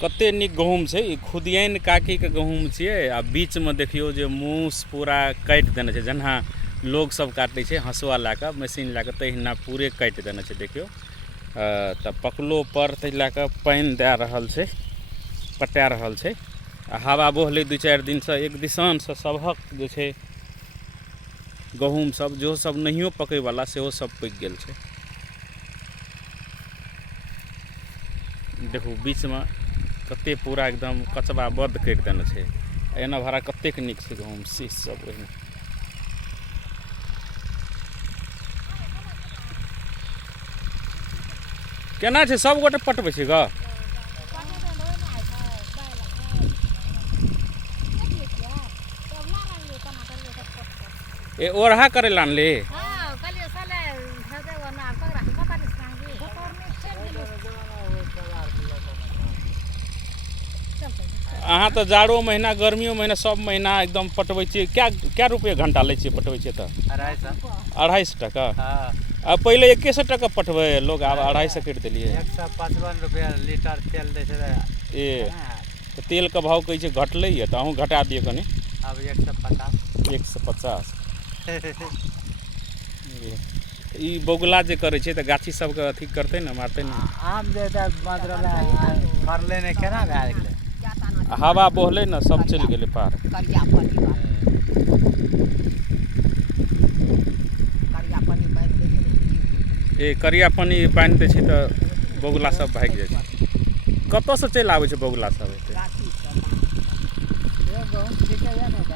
कते नीक गहूम छै। ई खुदियान काकी के गहूम छियै। आ बीच में देखियो जे मूस पूरा काटि देने छै, जेना लोग सब काटे छै हंसुआ लए कऽ, मशीन लए कऽ, तहिना पूरे काटि देने छै। देखियो तऽ पकलो पर तै लए कऽ पानि दए रहल छै, पटा रहल छै। आ हवा बहलै 2-4 दिनसँ एक दिशानसँ सभक जे छै गहूम सब, जेहो सब नहियो पकैवला सेहो सब पकि गेल छै। देखू बीचमे कते पूरा एकदम कचबा बद करि देने छै। एना भरा कतेक नीक छै गहूम शीश सब। ओहिमे केना छै, सब गोटे पटबै छै ग? ए ओढ़ा करे ला आनली? अहाँ तो जाड़ो महीना, गर्मियों महीना, सब महीना एकदम पटबै छियै। क्या रुपये घंटा लै छियै पटबै छियै तऽ? 250 टका। अब पहले 100 टका पटबै लोग, आब 250 करि देलियै। 155 रुपया लीटर तेल दै छै। ए तऽ तेलके भाव कहै छै घटलै यऽ, तऽ अहूँ घटा दियौ कनि। अब 150। 150। ई बगुला जे करै छै तऽ गाछी सबके अथी करतै ने, मारतै ने। आम जे मरले नहीं, केना भए गेलै? हवा बहलै ने, सब चलि गेलै पार। ए करिया पानी बान्हि दै छै तऽ बगुला सब भागि जाइ छै। कतऽसँ चलि आबै छै बगुला सब? एते